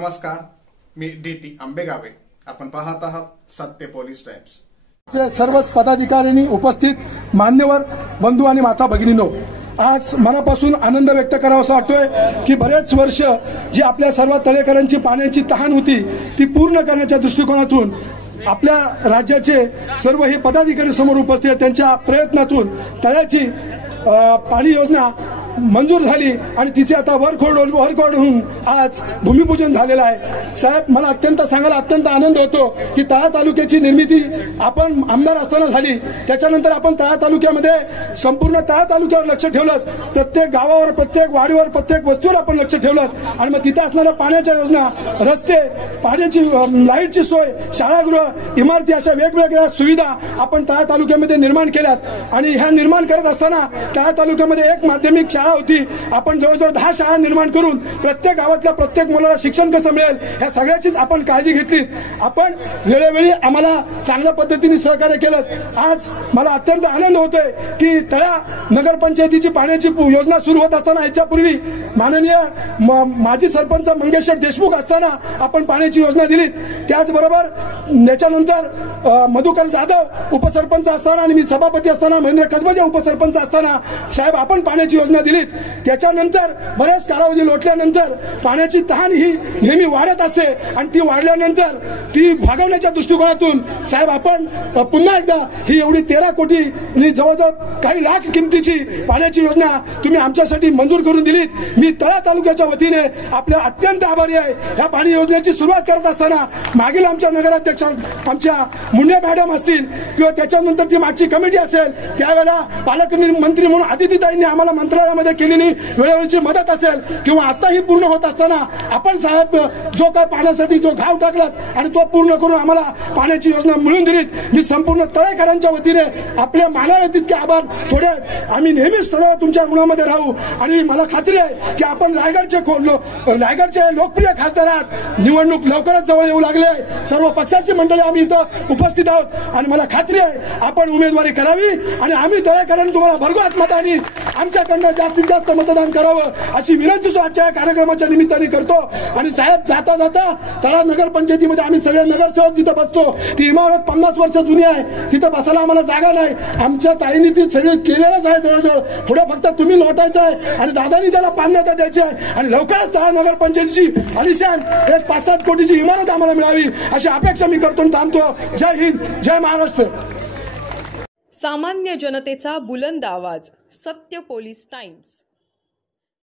नमस्कार, मी DT आंबेगावे. आपण पाहत आहात सत्य पोलीस टाइम्स. सर्वच पदाधिकाऱ्यांनी, उपस्थित मान्यवर बंधू आणि माता भगिनींनो, आज मनापासून आनंद व्यक्त करावासा वाटतोय की बरेच वर्ष जी आपल्या सर्व तळेकरांची पाण्याची तहान होती ती पूर्ण करण्याच्या दृष्टिकोनातून आपल्या राज्याचे सर्व हे पदाधिकारी समोर उपस्थित त्यांच्या प्रयत्नातून तळ्याची पाणी योजना मंजूर झाली आणि तिचे आता वर्क ऑर्डर होऊन आज भूमिपूजन झालेलं आहे. साहेब, मला सांगायला अत्यंत आनंद होतो की तळा तालुक्याची निर्मिती आपण आमदार असताना झाली. त्याच्यानंतर आपण तळा तालुक्यामध्ये संपूर्ण तळा तालुक्यावर लक्ष ठेवलं, प्रत्येक गावावर, प्रत्येक वाडीवर, प्रत्येक वस्तीवर आपण लक्ष ठेवलं आणि मग तिथे असणाऱ्या पाण्याच्या योजना, रस्ते, पाण्याची लाईटची सोय, शाळागृह, इमारती अशा वेगवेगळ्या सुविधा आपण तळा तालुक्यामध्ये निर्माण केल्यात. आणि ह्या निर्माण करत असताना तळा तालुक्यामध्ये एक माध्यमिक शाळा होती. आपण जवळजवळ 10 शाळा निर्माण करून प्रत्येक गावातल्या प्रत्येक मुलाला शिक्षण कसं मिळेल ह्या सगळ्याचीच आपण काळजी घेतली. आपण वेळोवेळी आम्हाला चांगल्या पद्धतीने सहकार्य केलं. आज मला अत्यंत आनंद होतोय की तळा नगरपंचायतीची पाण्याची योजना सुरू होत असताना याच्यापूर्वी माननीय माजी सरपंच मंगेश देशमुख असताना आपण पाण्याची योजना दिली. त्याचबरोबर याच्यानंतर मधुकर जाधव उपसरपंच असताना आणि मी सभापती असताना महेंद्र कसबे उपसरपंच असताना साहेब आपण पाण्याची योजना दिली. त्याच्यानंतर बरेच कालावधी लोटल्यानंतर पाण्याची तहान ही नेहमी वाढत असते आणि ती वाढल्यानंतर ती भागवण्याच्या दृष्टिकोनातून साहेब आपण पुन्हा एकदा ही एवढी 13 कोटी जवळजवळ काही लाख किमतीची पाण्याची योजना तुम्ही आमच्यासाठी मंजूर करून दिलीत. मी तळा तालुक्याच्या वतीने आपले अत्यंत आभारी आहे. या पाणी योजनेची सुरुवात करत असताना मागील आमच्या नगराध्यक्ष आमच्या मुंडे मॅडम असतील किंवा त्याच्यानंतर ती मागची कमिटी असेल त्यावेळेला पालकमंत्री म्हणून आदितीताईंनी आम्हाला मंत्रालयामध्ये केलेली वेळोवेळीची मदत असेल किंवा आता ही पूर्ण होत असताना आपण साहेब जो काय पाण्यासाठी जो घाव टाकलात आणि तो पूर्ण करून आम्हाला पाण्याची योजना मिळवून दिलीत. मी संपूर्ण तळेकरांच्या वतीने आपल्या मानावे तितके आभार. थोडे आम्ही नेहमीच सदैव तुमच्या ऋणामध्ये राहू आणि मला खात्री आहे की आपण रायगडचे लोकप्रिय खासदार आहात. निवडणूक लवकरच जवळ येऊ लागली आहे. सर्व पक्षाची मंडळी आम्ही इथं उपस्थित आहोत आणि मला खात्री आहे आपण उमेदवारी करावी आणि आम्ही तळेकरांनी तुम्हाला भरघोस मतांनी आमच्याकडनं जास्तीत जास्त मतदान करावं अशी विनंती आजच्या कार्यक्रमाच्या निमित्ताने करतो. आणि साहेब, जाता जाता तळा नगरपंचायतीमध्ये आम्ही सगळे नगरसेवक जिथं बसतो ती इमारत 50 वर्ष जुनी आहे. तिथं बसायला आम्हाला जागा नाही. आमच्या ताईंनी ती सगळी केलेलंच आहे. जवळजवळ पुढे फक्त तुम्ही लोटायचं आहे आणि दादांनी त्याला मान्यता द्यायची आहे आणि लवकरच तळा नगरपंचायतीची आलिशान 5-7 कोटीची इमारत आम्हाला मिळावी अशी अपेक्षा मी करतो आणि थांबतो. जय हिंद, जय महाराष्ट्र. सामान्य जनतेचा बुलंद आवाज, सत्य पोलीस टाइम्स.